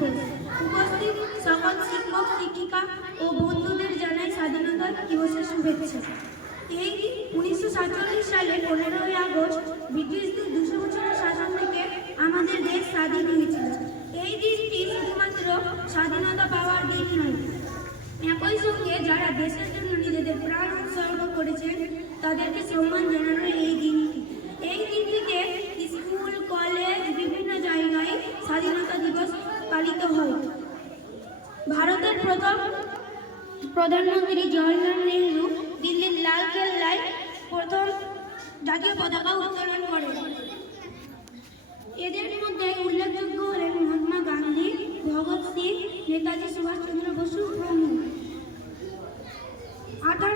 উপস্থিত সকল শিক্ষক, শিক্ষিকা ও বন্ধুদের জানাই স্বাধীনতা দিবসের শুভেচ্ছা। এই উনিশশো সাতচল্লিশ সালে পনেরোই আগস্ট ব্রিটিশদের দুশো বছরের শাসন থেকে আমাদের দেশ স্বাধীন হয়েছিল। এই দিনটি শুধুমাত্র স্বাধীনতা পাওয়ার দিন নয়। একই সঙ্গে যারা দেশের জন্য নিজেদের প্রাণ উৎসর্গ করেছেন, তাদেরকে সম্মান জানানোর পালিত হয়। ভারতের প্রথম প্রধানমন্ত্রী জওয়াহরলাল নেহরু দিল্লির লাল কেল্লায় প্রথম জাতীয় পতাকা উত্তোলন করেন। এদের মধ্যে উল্লেখযোগ্য হলেন মহাত্মা গান্ধী, ভগৎ সিং, নেতাজি সুভাষচন্দ্র বসু প্রমুখ। আঠারো